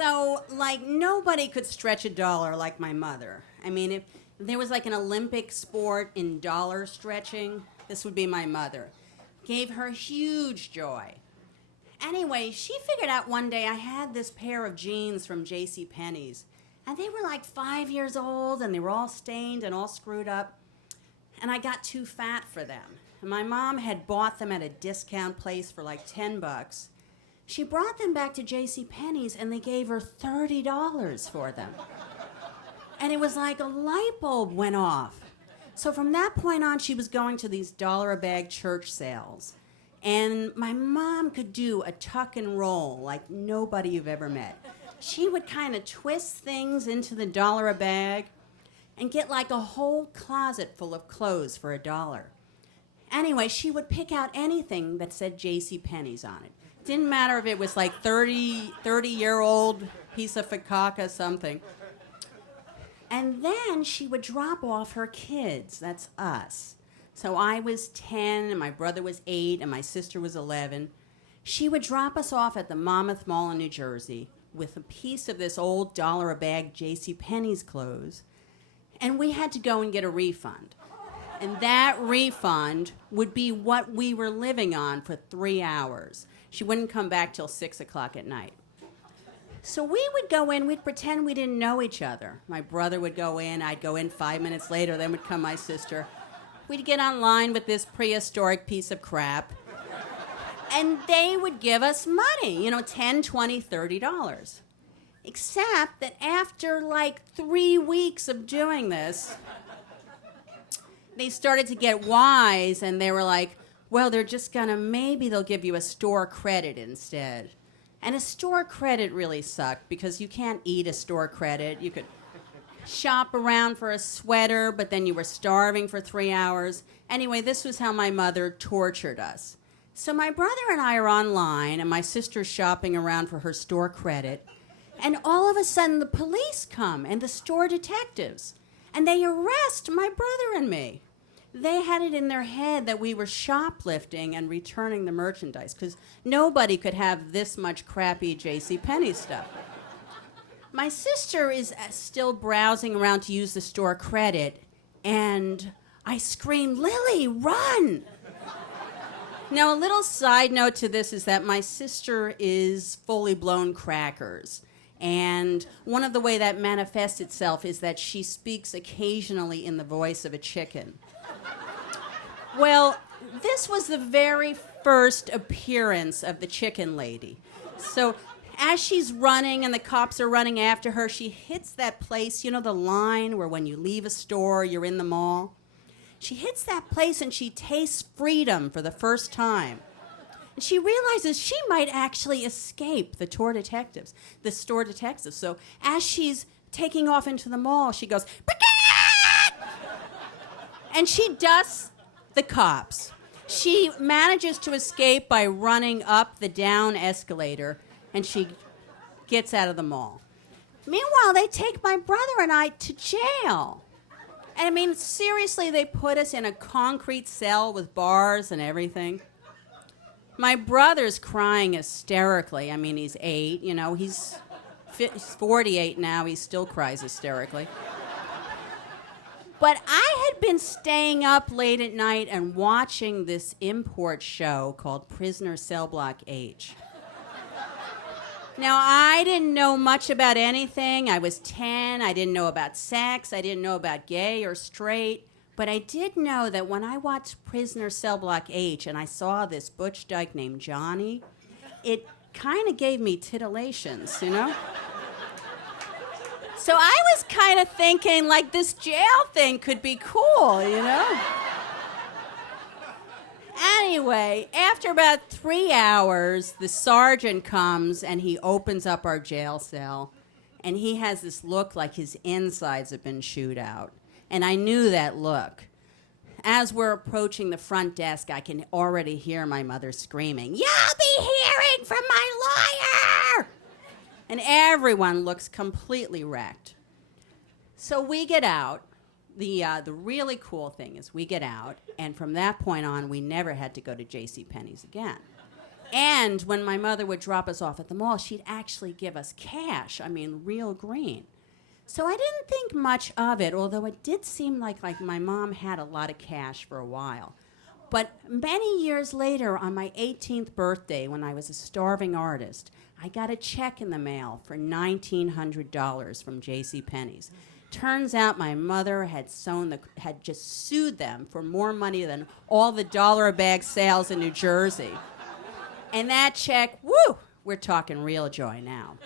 So, like, nobody could stretch a dollar like my mother. I mean, if there was like an Olympic sport in dollar stretching, this would be my mother. Gave her huge joy. Anyway, she figured out one day I had this pair of jeans from J.C. Penney's, and they were like 5 years old, and they were all stained and all screwed up, and I got too fat for them. And my mom had bought them at a discount place for like $10. She brought them back to J.C. Penney's, and they gave her $30 for them. And it was like a light bulb went off. So from that point on, she was going to these dollar-a-bag church sales. And my mom could do a tuck and roll like nobody you've ever met. She would kind of twist things into the dollar a bag and get like a whole closet full of clothes for $1. Anyway, she would pick out anything that said J.C. Penney's on it. Didn't matter if it was like 30-year-old piece of fakaka something. And then she would drop off her kids. That's us. So I was 10, and my brother was 8, and my sister was 11. She would drop us off at the Monmouth Mall in New Jersey with a piece of this old dollar-a-bag J.C. Penney's clothes, and we had to go and get a refund. And that refund would be what we were living on for 3 hours. She wouldn't come back till 6 o'clock at night. So we would go in, we'd pretend we didn't know each other. My brother would go in, I'd go in 5 minutes later, then would come my sister. We'd get online with this prehistoric piece of crap, and they would give us money, $10, $20, $30. Except that after like 3 weeks of doing this, they started to get wise, and they were like, well, they're just maybe they'll give you a store credit instead. And a store credit really sucked because you can't eat a store credit. You could shop around for a sweater, but then you were starving for 3 hours. Anyway, this was how my mother tortured us. So my brother and I are online, and my sister's shopping around for her store credit, and all of a sudden the police come, and the store detectives, and they arrest my brother and me. They had it in their head that we were shoplifting and returning the merchandise, because nobody could have this much crappy JCPenney stuff. My sister is still browsing around to use the store credit, and I scream, "Lily, run!" Now, a little side note to this is that my sister is fully blown crackers. And one of the way that manifests itself is that she speaks occasionally in the voice of a chicken. Well, this was the very first appearance of the chicken lady. So as she's running and the cops are running after her, she hits that place, the line where when you leave a store, you're in the mall. She hits that place and she tastes freedom for the first time. And she realizes she might actually escape the store detectives. So as she's taking off into the mall, she goes, "Brigitte!" And she dusts the cops. She manages to escape by running up the down escalator, and she gets out of the mall. Meanwhile, they take my brother and I to jail. And I mean, seriously, they put us in a concrete cell with bars and everything. My brother's crying hysterically. I mean, he's 8, he's 48 now. He still cries hysterically. But I had been staying up late at night and watching this import show called Prisoner Cell Block H. Now, I didn't know much about anything. I was 10. I didn't know about sex. I didn't know about gay or straight. But I did know that when I watched Prisoner Cell Block H and I saw this butch dyke named Johnny, it kind of gave me titillations, So I was kind of thinking, like, this jail thing could be cool, Anyway, after about 3 hours, the sergeant comes and he opens up our jail cell, and he has this look like his insides have been chewed out. And I knew that look. As we're approaching the front desk, I can already hear my mother screaming, "You'll be hearing from my lawyer!" And everyone looks completely wrecked. So we get out. The really cool thing is we get out, and from that point on, we never had to go to JCPenney's again. And when my mother would drop us off at the mall, she'd actually give us cash. I mean, real green. So I didn't think much of it, although it did seem like my mom had a lot of cash for a while. But many years later, on my 18th birthday, when I was a starving artist, I got a check in the mail for $1,900 from JCPenney's. Turns out my mother had just sued them for more money than all the dollar-a-bag sales in New Jersey. And that check, woo, we're talking real joy now.